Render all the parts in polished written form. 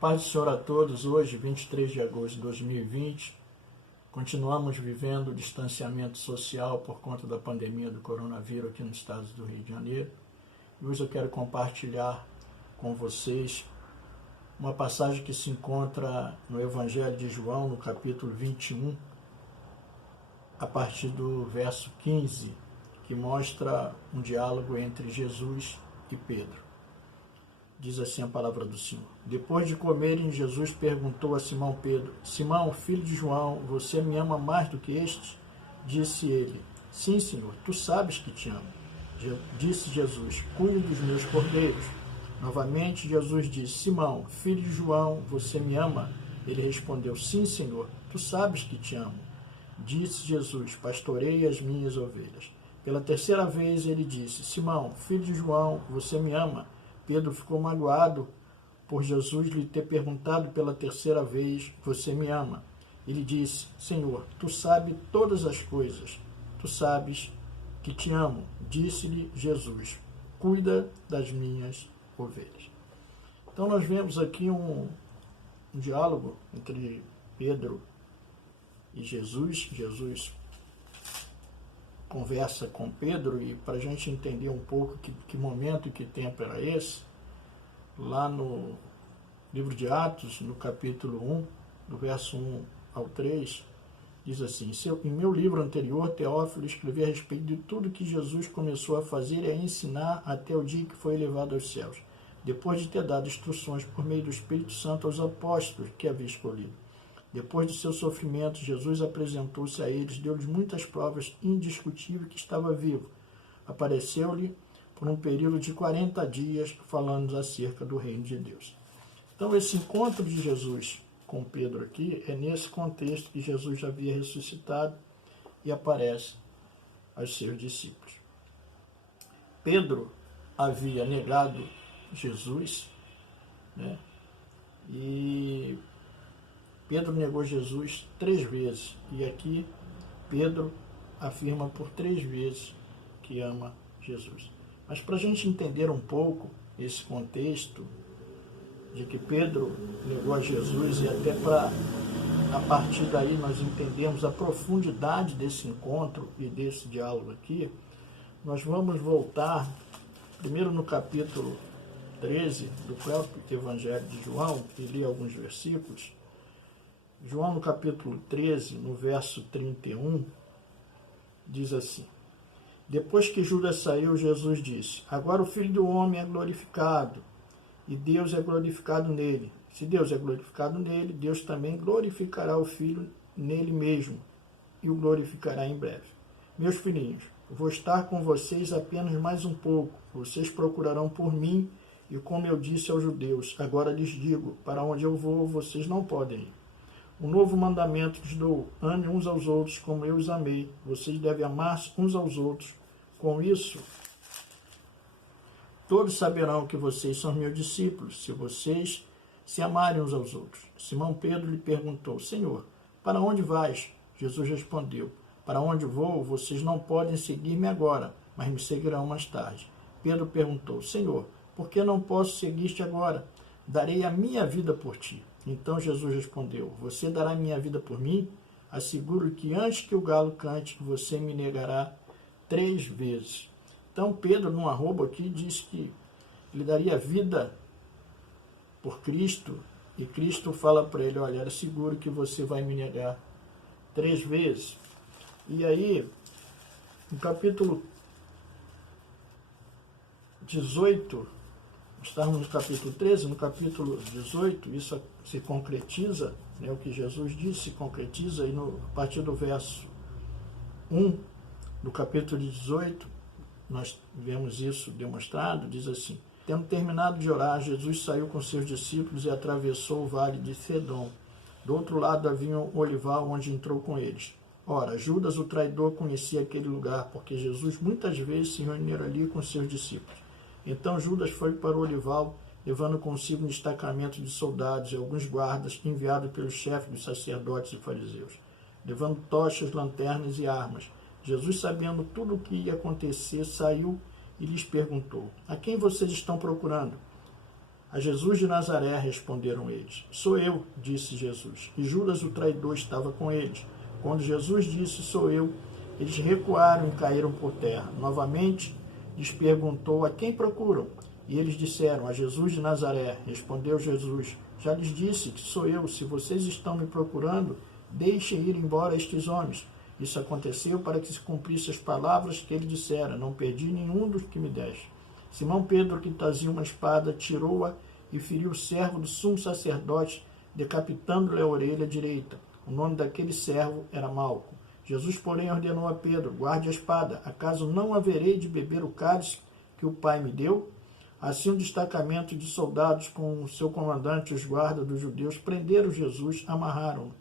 Paz do Senhor a todos. Hoje, 23 de agosto de 2020, continuamos vivendo o distanciamento social por conta da pandemia do coronavírus aqui no estado do Rio de Janeiro. E hoje eu quero compartilhar com vocês uma passagem que se encontra no Evangelho de João, no capítulo 21, a partir do verso 15, que mostra um diálogo entre Jesus e Pedro. Diz assim a palavra do Senhor. Depois de comerem, Jesus perguntou a Simão Pedro: Simão, filho de João, você me ama mais do que este? Disse ele: Sim, Senhor, tu sabes que te amo. Disse Jesus: Cuide dos meus cordeiros. Novamente Jesus disse: Simão, filho de João, você me ama? Ele respondeu: Sim, Senhor, tu sabes que te amo. Disse Jesus: Pastorei as minhas ovelhas. Pela terceira vez ele disse: Simão, filho de João, você me ama? Pedro ficou magoado por Jesus lhe ter perguntado pela terceira vez: Você me ama? Ele disse: Senhor, tu sabes todas as coisas, tu sabes que te amo. Disse-lhe Jesus: Cuida das minhas ovelhas. Então nós vemos aqui um diálogo entre Pedro e Jesus. Jesus conversa com Pedro, e para a gente entender um pouco que momento e que tempo era esse, lá no livro de Atos, no capítulo 1, do verso 1 ao 3, diz assim: Em meu livro anterior, Teófilo, escrevi a respeito de tudo que Jesus começou a fazer e a ensinar até o dia que foi elevado aos céus, depois de ter dado instruções por meio do Espírito Santo aos apóstolos que havia escolhido. Depois de seu sofrimento, Jesus apresentou-se a eles, deu-lhes muitas provas indiscutíveis que estava vivo. Apareceu-lhe por um período de 40 dias, falando acerca do reino de Deus. Então, esse encontro de Jesus com Pedro aqui é nesse contexto que Jesus já havia ressuscitado e aparece aos seus discípulos. Pedro havia negado Jesus, né? E Pedro negou Jesus 3 vezes, e aqui Pedro afirma por 3 vezes que ama Jesus. Mas para a gente entender um pouco esse contexto de que Pedro negou a Jesus, e até para a partir daí nós entendermos a profundidade desse encontro e desse diálogo aqui, nós vamos voltar primeiro no capítulo 13 do próprio Evangelho de João e ler alguns versículos. João, no capítulo 13, no verso 31, diz assim: Depois que Judas saiu, Jesus disse: Agora o Filho do Homem é glorificado, e Deus é glorificado nele. Se Deus é glorificado nele, Deus também glorificará o Filho nele mesmo, e o glorificará em breve. Meus filhinhos, vou estar com vocês apenas mais um pouco. Vocês procurarão por mim, e como eu disse aos judeus, agora lhes digo: para onde eu vou, vocês não podem ir. Um novo mandamento lhes dou: ame uns aos outros como eu os amei. Vocês devem amar-se uns aos outros. Com isso, todos saberão que vocês são meus discípulos, se vocês se amarem uns aos outros. Simão Pedro lhe perguntou: Senhor, para onde vais? Jesus respondeu: Para onde vou, vocês não podem seguir-me agora, mas me seguirão mais tarde. Pedro perguntou: Senhor, por que não posso seguir-te agora? Darei a minha vida por ti. Então Jesus respondeu: Você dará a minha vida por mim? Asseguro que antes que o galo cante, você me negará 3 vezes. Então Pedro, num arrobo aqui, diz que ele daria a vida por Cristo, e Cristo fala para ele: olha, asseguro que você vai me negar 3 vezes. E aí, no capítulo 18, estamos no capítulo 13, no capítulo 18, isso se concretiza, né, o que Jesus disse se concretiza, e a partir do verso 1 do capítulo 18, nós vemos isso demonstrado, diz assim: Tendo terminado de orar, Jesus saiu com seus discípulos e atravessou o vale de Cedron. Do outro lado havia um olival onde entrou com eles. Ora, Judas, o traidor, conhecia aquele lugar, porque Jesus muitas vezes se reuniu ali com seus discípulos. Então Judas foi para o olival, levando consigo um destacamento de soldados e alguns guardas enviados pelos chefes dos sacerdotes e fariseus, levando tochas, lanternas e armas. Jesus, sabendo tudo o que ia acontecer, saiu e lhes perguntou: A quem vocês estão procurando? A Jesus de Nazaré, responderam eles. Sou eu, disse Jesus. E Judas, o traidor, estava com eles. Quando Jesus disse, sou eu, eles recuaram e caíram por terra. Novamente lhes perguntou, a quem procuram? E eles disseram, a Jesus de Nazaré. Respondeu Jesus, já lhes disse que sou eu. Se vocês estão me procurando, deixem ir embora estes homens. Isso aconteceu para que se cumprissem as palavras que ele dissera, não perdi nenhum dos que me deste. Simão Pedro, que trazia uma espada, tirou-a e feriu o servo do sumo sacerdote, decapitando-lhe a orelha direita. O nome daquele servo era Malco. Jesus, porém, ordenou a Pedro, guarde a espada, acaso não haverei de beber o cálice que o Pai me deu? Assim, um destacamento de soldados com o seu comandante, os guardas dos judeus, prenderam Jesus, amarraram-no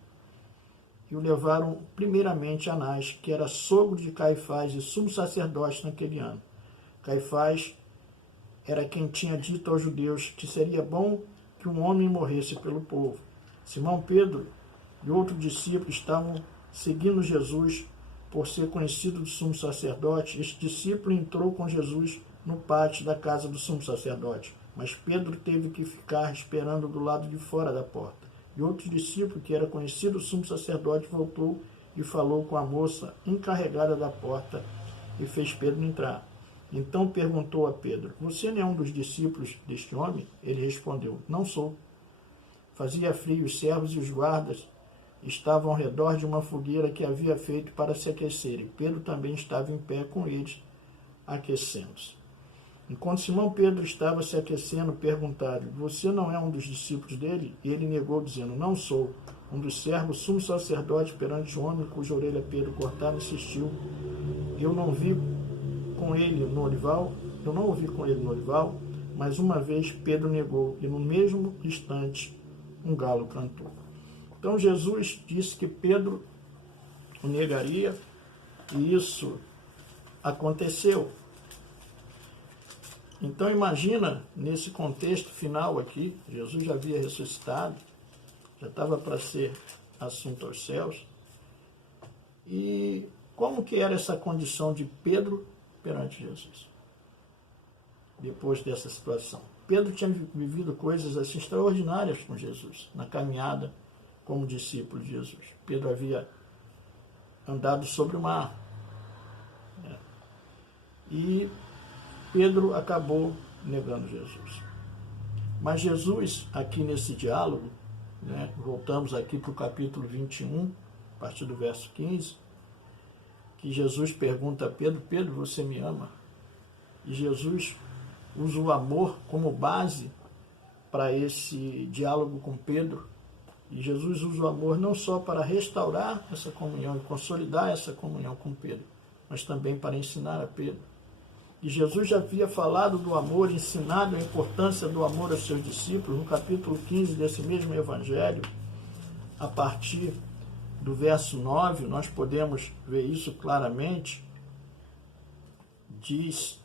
e o levaram primeiramente a Anás, que era sogro de Caifás e sumo sacerdote naquele ano. Caifás era quem tinha dito aos judeus que seria bom que um homem morresse pelo povo. Simão Pedro e outro discípulo estavam seguindo Jesus por ser conhecido do sumo sacerdote. Este discípulo entrou com Jesus no pátio da casa do sumo sacerdote, mas Pedro teve que ficar esperando do lado de fora da porta. E outro discípulo, que era conhecido do sumo sacerdote, voltou e falou com a moça encarregada da porta e fez Pedro entrar. Então perguntou a Pedro, você não é um dos discípulos deste homem? Ele respondeu, não sou. Fazia frio, os servos e os guardas estavam ao redor de uma fogueira que havia feito para se aquecerem. Pedro também estava em pé com eles, aquecendo-se. Enquanto Simão Pedro estava se aquecendo, perguntaram, você não é um dos discípulos dele? E ele negou, dizendo, não sou. Um dos servos, sumo sacerdote, perante o homem cuja orelha Pedro cortava, insistiu, eu não ouvi com ele no olival, mas uma vez Pedro negou, e no mesmo instante um galo cantou. Então Jesus disse que Pedro o negaria, e isso aconteceu. Então imagina, nesse contexto final aqui, Jesus já havia ressuscitado, já estava para ser assunto aos céus, e como que era essa condição de Pedro perante Jesus, depois dessa situação? Pedro tinha vivido coisas assim extraordinárias com Jesus, na caminhada como discípulo de Jesus. Pedro havia andado sobre o mar, e Pedro acabou negando Jesus. Mas Jesus, aqui nesse diálogo, voltamos aqui para o capítulo 21, a partir do verso 15, que Jesus pergunta a Pedro, Pedro, você me ama? E Jesus usa o amor como base para esse diálogo com Pedro. E Jesus usa o amor não só para restaurar essa comunhão e consolidar essa comunhão com Pedro, mas também para ensinar a Pedro. E Jesus já havia falado do amor, ensinado a importância do amor aos seus discípulos, no capítulo 15 desse mesmo evangelho, a partir do verso 9, nós podemos ver isso claramente. Diz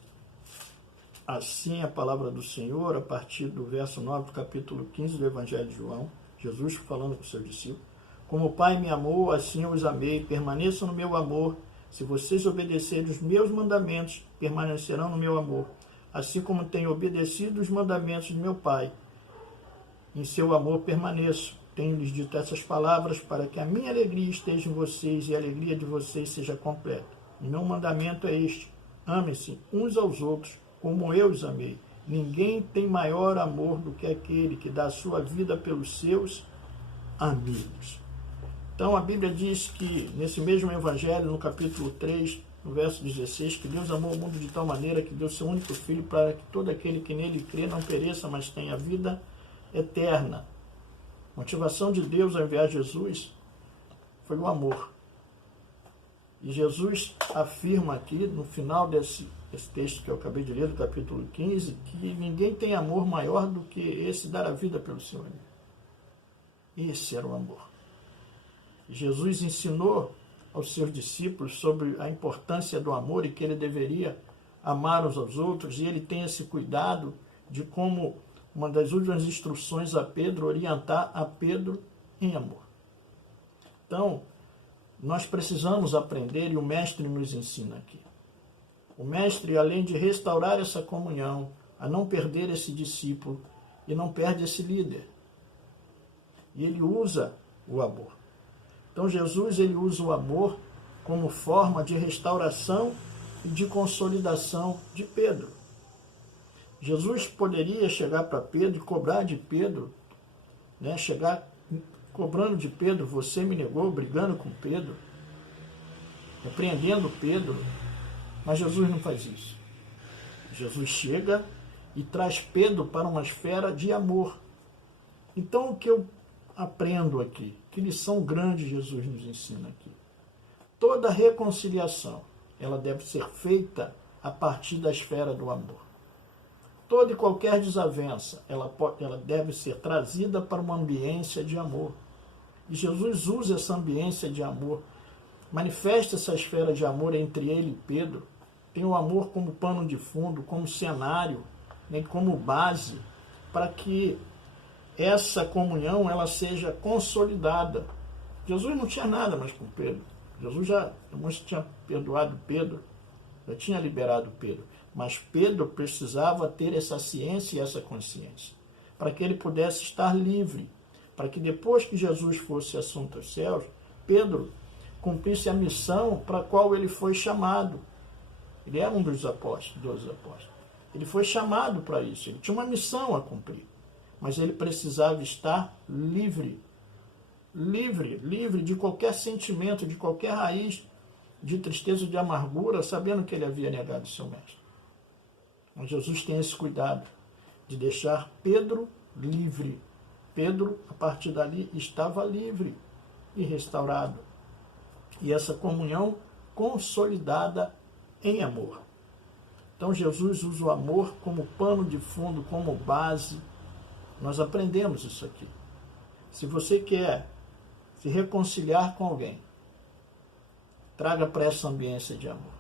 assim a palavra do Senhor, a partir do verso 9 do capítulo 15 do evangelho de João, Jesus falando com os seus discípulos, como o Pai me amou, assim eu os amei, permaneçam no meu amor. Se vocês obedecerem os meus mandamentos, permanecerão no meu amor, assim como tenho obedecido os mandamentos de meu Pai. Em seu amor permaneço. Tenho-lhes dito essas palavras para que a minha alegria esteja em vocês e a alegria de vocês seja completa. O meu mandamento é este: amem-se uns aos outros, como eu os amei. Ninguém tem maior amor do que aquele que dá a sua vida pelos seus amigos. Então a Bíblia diz que, nesse mesmo Evangelho, no capítulo 3, no verso 16, que Deus amou o mundo de tal maneira que deu seu único Filho para que todo aquele que nele crê não pereça, mas tenha vida eterna. A motivação de Deus ao enviar Jesus foi o amor. E Jesus afirma aqui, no final desse texto que eu acabei de ler, do capítulo 15, que ninguém tem amor maior do que esse dar a vida pelo seu amigo. Esse era o amor. Jesus ensinou aos seus discípulos sobre a importância do amor e que ele deveria amar uns aos outros, e ele tem esse cuidado de, como uma das últimas instruções a Pedro, orientar a Pedro em amor. Então, nós precisamos aprender, e o Mestre nos ensina aqui. O Mestre, além de restaurar essa comunhão, a não perder esse discípulo, e não perde esse líder. E ele usa o amor. Então Jesus, ele usa o amor como forma de restauração e de consolidação de Pedro. Jesus poderia chegar para Pedro e cobrar de Pedro, né, chegar cobrando de Pedro, você me negou, brigando com Pedro, repreendendo Pedro, mas Jesus não faz isso. Jesus chega e traz Pedro para uma esfera de amor. Então o que eu aprendo aqui? Que lição grande Jesus nos ensina aqui. Toda reconciliação, ela deve ser feita a partir da esfera do amor. Toda e qualquer desavença, ela deve ser trazida para uma ambiência de amor. E Jesus usa essa ambiência de amor, manifesta essa esfera de amor entre ele e Pedro, tem o amor como pano de fundo, como cenário, né, como base, para que essa comunhão ela seja consolidada. Jesus não tinha nada mais com Pedro. Jesus já tinha perdoado Pedro, já tinha liberado Pedro. Mas Pedro precisava ter essa ciência e essa consciência, para que ele pudesse estar livre, para que depois que Jesus fosse assunto aos céus, Pedro cumprisse a missão para a qual ele foi chamado. Ele era um dos apóstolos, 12 apóstolos. Ele foi chamado para isso, ele tinha uma missão a cumprir. Mas ele precisava estar livre. Livre de qualquer sentimento, de qualquer raiz de tristeza, de amargura, sabendo que ele havia negado seu mestre. Mas Jesus tem esse cuidado de deixar Pedro livre. Pedro, a partir dali, estava livre e restaurado. E essa comunhão consolidada em amor. Então Jesus usa o amor como pano de fundo, como base. Nós aprendemos isso aqui. Se você quer se reconciliar com alguém, traga para essa ambiência de amor.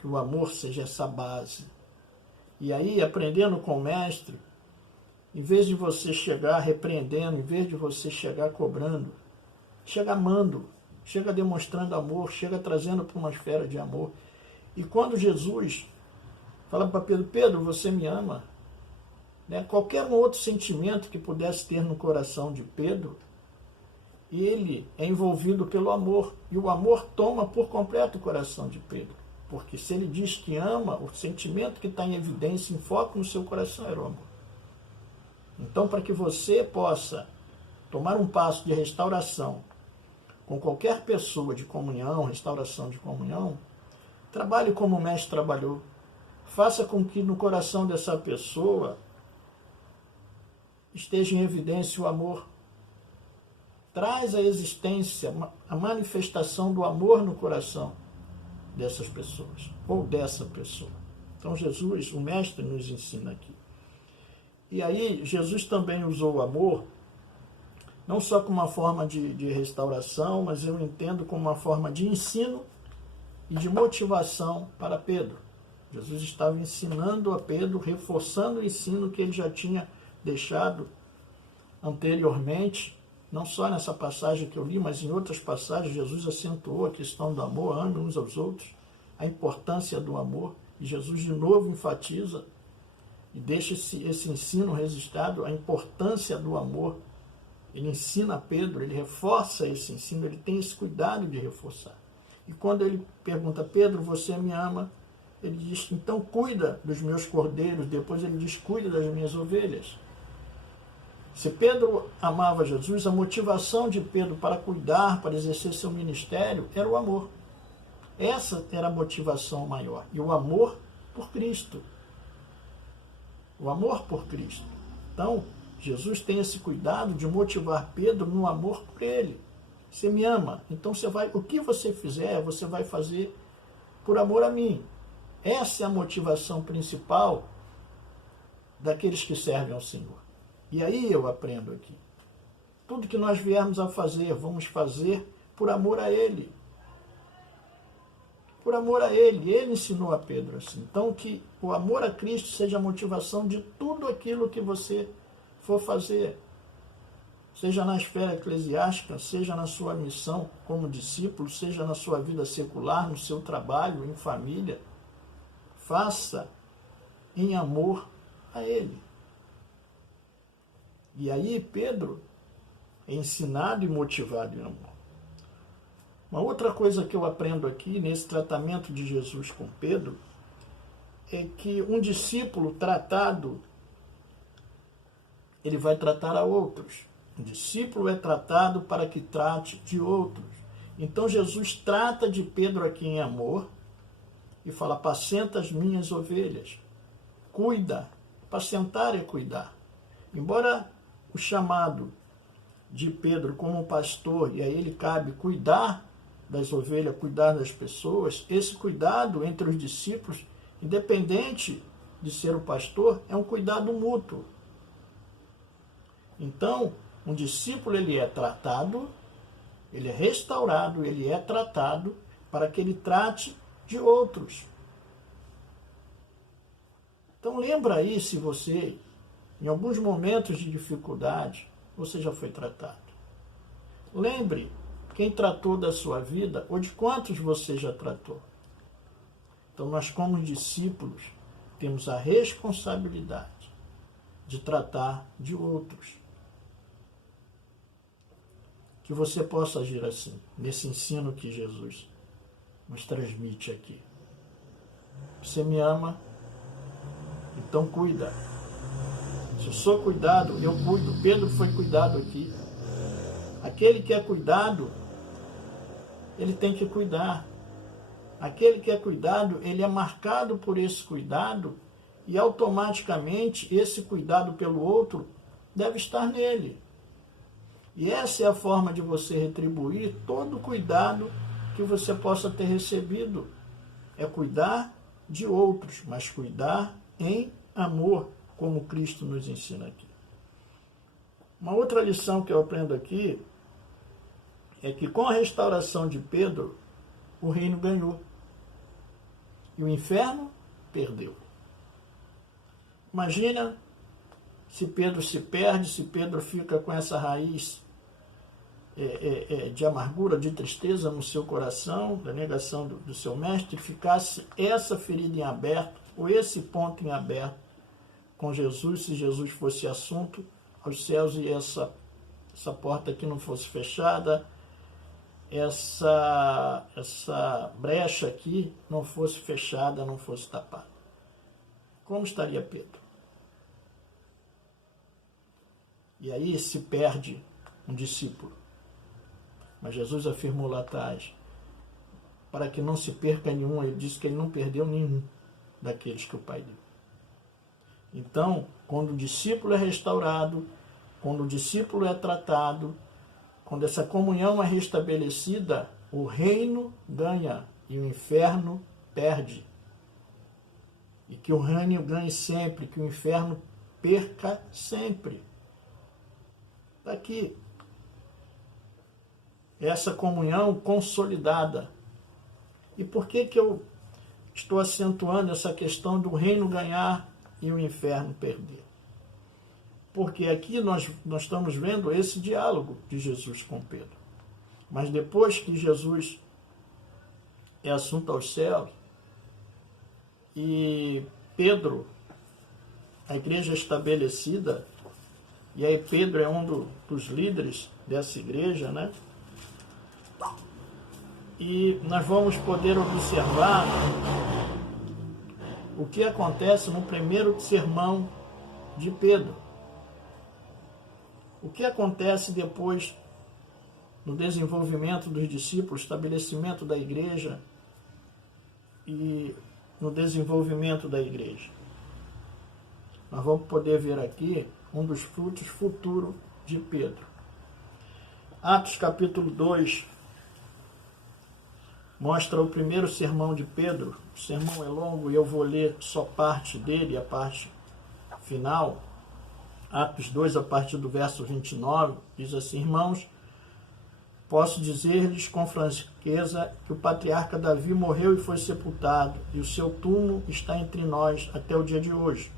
Que o amor seja essa base. E aí, aprendendo com o mestre, em vez de você chegar repreendendo, em vez de você chegar cobrando, chega amando, chega demonstrando amor, chega trazendo para uma esfera de amor. E quando Jesus fala para Pedro, Pedro, você me ama, né? Qualquer um outro sentimento que pudesse ter no coração de Pedro, ele é envolvido pelo amor. E o amor toma por completo o coração de Pedro. Porque se ele diz que ama, o sentimento que está em evidência, em foco no seu coração, era o amor. Então, para que você possa tomar um passo de restauração com qualquer pessoa de comunhão, restauração de comunhão, trabalhe como o mestre trabalhou. Faça com que no coração dessa pessoa esteja em evidência o amor. Traz à existência a manifestação do amor no coração dessas pessoas, ou dessa pessoa. Então Jesus, o mestre, nos ensina aqui. E aí Jesus também usou o amor, não só como uma forma de restauração, mas eu entendo como uma forma de ensino e de motivação para Pedro. Jesus estava ensinando a Pedro, reforçando o ensino que ele já tinha deixado anteriormente, não só nessa passagem que eu li, mas em outras passagens. Jesus acentuou a questão do amor, ame uns aos outros, a importância do amor, e Jesus de novo enfatiza e deixa esse ensino registrado, a importância do amor. Ele ensina a Pedro, ele reforça esse ensino, ele tem esse cuidado de reforçar. E quando ele pergunta, Pedro, você me ama? Ele diz, então cuida dos meus cordeiros. Depois ele diz, cuida das minhas ovelhas. Se Pedro amava Jesus, a motivação de Pedro para cuidar, para exercer seu ministério, era o amor. Essa era a motivação maior. E o amor por Cristo. O amor por Cristo. Então, Jesus tem esse cuidado de motivar Pedro no amor por ele. Você me ama, então o que você fizer, você vai fazer por amor a mim. Essa é a motivação principal daqueles que servem ao Senhor. E aí eu aprendo aqui. Tudo que nós viermos a fazer, vamos fazer por amor a Ele. Por amor a Ele. Ele ensinou a Pedro assim. Então, que o amor a Cristo seja a motivação de tudo aquilo que você for fazer. Seja na esfera eclesiástica, seja na sua missão como discípulo, seja na sua vida secular, no seu trabalho, em família. Faça em amor a Ele. E aí Pedro é ensinado e motivado em amor. Uma outra coisa que eu aprendo aqui, nesse tratamento de Jesus com Pedro, é que um discípulo tratado, ele vai tratar a outros. Um discípulo é tratado para que trate de outros. Então Jesus trata de Pedro aqui em amor e fala: apacenta as minhas ovelhas. Cuida. Apacentar é cuidar. Embora o chamado de Pedro como pastor, e a ele cabe cuidar das ovelhas, cuidar das pessoas, esse cuidado entre os discípulos, independente de ser o pastor, é um cuidado mútuo. Então, um discípulo, ele é tratado, ele é restaurado, ele é tratado para que ele trate de outros. Então lembra aí, se você, em alguns momentos de dificuldade, você já foi tratado. Lembre quem tratou da sua vida ou de quantos você já tratou. Então nós, como discípulos, temos a responsabilidade de tratar de outros. Que você possa agir assim, nesse ensino que Jesus nos transmite aqui. Você me ama, então cuida. Se eu sou cuidado, eu cuido. Pedro foi cuidado aqui. Aquele que é cuidado, ele tem que cuidar. Aquele que é cuidado, ele é marcado por esse cuidado e automaticamente esse cuidado pelo outro deve estar nele. E essa é a forma de você retribuir todo o cuidado que você possa ter recebido. É cuidar de outros, mas cuidar em amor, como Cristo nos ensina aqui. Uma outra lição que eu aprendo aqui é que com a restauração de Pedro, o reino ganhou. E o inferno perdeu. Imagina se Pedro se perde, se Pedro fica com essa raiz de amargura, de tristeza no seu coração, da negação do seu mestre, ficasse essa ferida em aberto, ou esse ponto em aberto com Jesus, se Jesus fosse assunto aos céus e essa porta aqui não fosse fechada, essa brecha aqui não fosse fechada, não fosse tapada. Como estaria Pedro? E aí se perde um discípulo. Mas Jesus afirmou lá atrás, para que não se perca nenhum, ele disse que ele não perdeu nenhum daqueles que o Pai deu. Então, quando o discípulo é restaurado, quando o discípulo é tratado, quando essa comunhão é restabelecida, o reino ganha e o inferno perde. E que o reino ganhe sempre, que o inferno perca sempre. Está aqui. Essa comunhão consolidada. E por que eu estou acentuando essa questão do reino ganhar e o inferno perder? Porque aqui nós estamos vendo esse diálogo de Jesus com Pedro. Mas depois que Jesus é assunto aos céus, e Pedro, a igreja estabelecida, e aí Pedro é um dos líderes dessa igreja, né? E nós vamos poder observar o que acontece no primeiro sermão de Pedro. O que acontece depois no desenvolvimento dos discípulos, estabelecimento da igreja e no desenvolvimento da igreja. Nós vamos poder ver aqui um dos frutos futuros de Pedro. Atos capítulo 2 mostra o primeiro sermão de Pedro. O sermão é longo e eu vou ler só parte dele, a parte final. Atos 2, a partir do verso 29, diz assim: irmãos, posso dizer-lhes com franqueza que o patriarca Davi morreu e foi sepultado, e o seu túmulo está entre nós até o dia de hoje.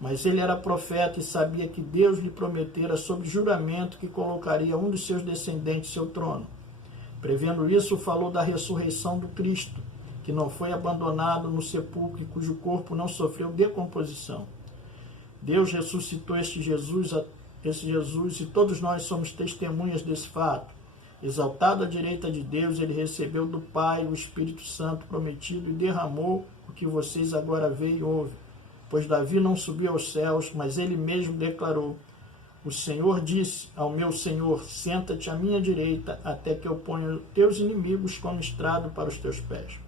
Mas ele era profeta e sabia que Deus lhe prometera sob juramento que colocaria um dos seus descendentes em seu trono. Prevendo isso, falou da ressurreição do Cristo, que não foi abandonado no sepulcro e cujo corpo não sofreu decomposição. Deus ressuscitou este Jesus, esse Jesus, e todos nós somos testemunhas desse fato. Exaltado à direita de Deus, ele recebeu do Pai o Espírito Santo prometido e derramou o que vocês agora veem e ouvem. Pois Davi não subiu aos céus, mas ele mesmo declarou: o Senhor disse ao meu Senhor, senta-te à minha direita, até que eu ponha teus inimigos como estrado para os teus pés.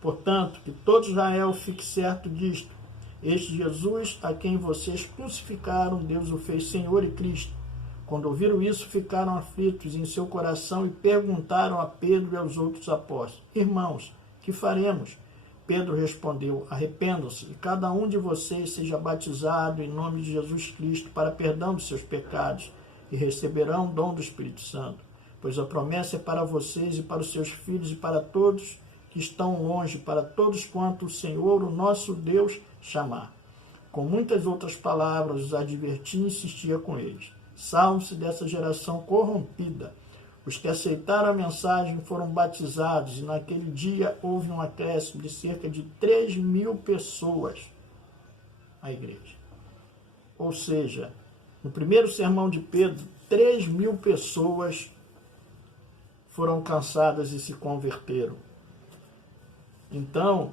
Portanto, que todo Israel fique certo disto: este Jesus, a quem vocês crucificaram, Deus o fez Senhor e Cristo. Quando ouviram isso, ficaram aflitos em seu coração e perguntaram a Pedro e aos outros apóstolos: irmãos, que faremos? Pedro respondeu: arrependam-se e cada um de vocês seja batizado em nome de Jesus Cristo para perdão dos seus pecados e receberão o dom do Espírito Santo, pois a promessa é para vocês e para os seus filhos e para todos que estão longe, para todos quanto o Senhor, o nosso Deus, chamar. Com muitas outras palavras os advertia e insistia com eles: salve-se dessa geração corrompida. Os que aceitaram a mensagem foram batizados e naquele dia houve um acréscimo de cerca de 3.000 pessoas à igreja. Ou seja, no primeiro sermão de Pedro, 3.000 pessoas foram alcançadas e se converteram. Então,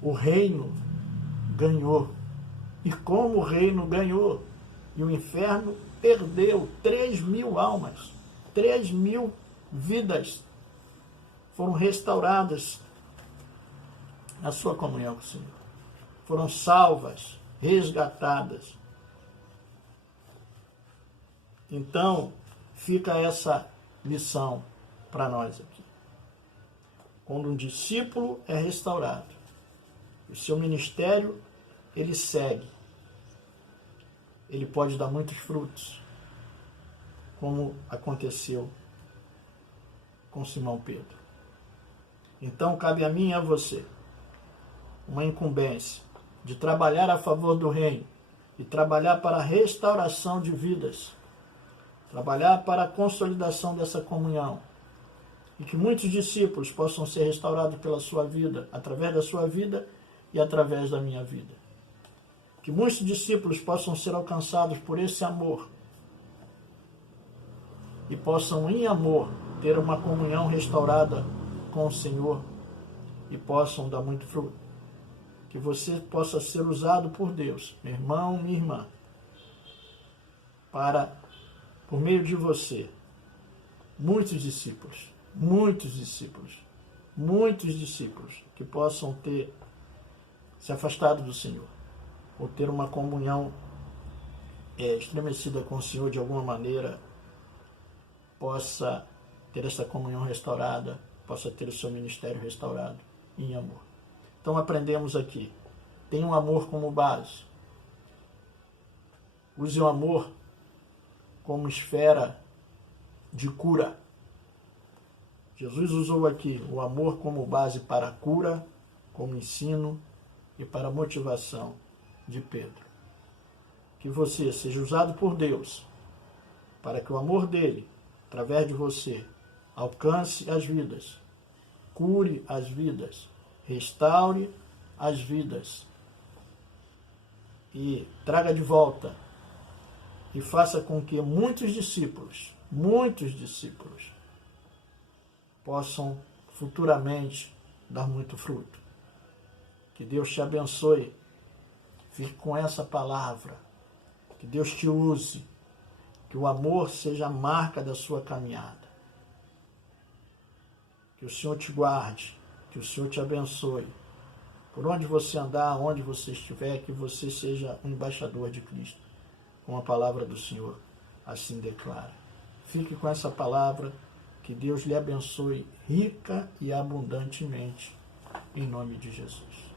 o reino ganhou. E como o reino ganhou? E o inferno perdeu 3.000 almas. 3.000 vidas foram restauradas na sua comunhão com o Senhor. Foram salvas, resgatadas. Então, fica essa lição para nós aqui. Quando um discípulo é restaurado, o seu ministério, ele segue. Ele pode dar muitos frutos, como aconteceu com Simão Pedro. Então, cabe a mim e a você uma incumbência de trabalhar a favor do reino e trabalhar para a restauração de vidas, trabalhar para a consolidação dessa comunhão e que muitos discípulos possam ser restaurados pela sua vida, através da sua vida e através da minha vida. Que muitos discípulos possam ser alcançados por esse amor e possam, em amor, ter uma comunhão restaurada com o Senhor e possam dar muito fruto. Que você possa ser usado por Deus, meu irmão, minha irmã, para, por meio de você, muitos discípulos que possam ter se afastado do Senhor, ou ter uma comunhão estremecida com o Senhor de alguma maneira, possa ter essa comunhão restaurada, possa ter o seu ministério restaurado em amor. Então aprendemos aqui, tenha um amor como base, use o amor como esfera de cura. Jesus usou aqui o amor como base para a cura, como ensino e para a motivação de Pedro. Que você seja usado por Deus para que o amor dele, através de você, alcance as vidas, cure as vidas, restaure as vidas e traga de volta e faça com que muitos discípulos possam futuramente dar muito fruto. Que Deus te abençoe. Fique com essa palavra. Que Deus te use. Que o amor seja a marca da sua caminhada. Que o Senhor te guarde. Que o Senhor te abençoe. Por onde você andar, onde você estiver, que você seja um embaixador de Cristo. Com a palavra do Senhor assim declara. Fique com essa palavra. Que Deus lhe abençoe rica e abundantemente. Em nome de Jesus.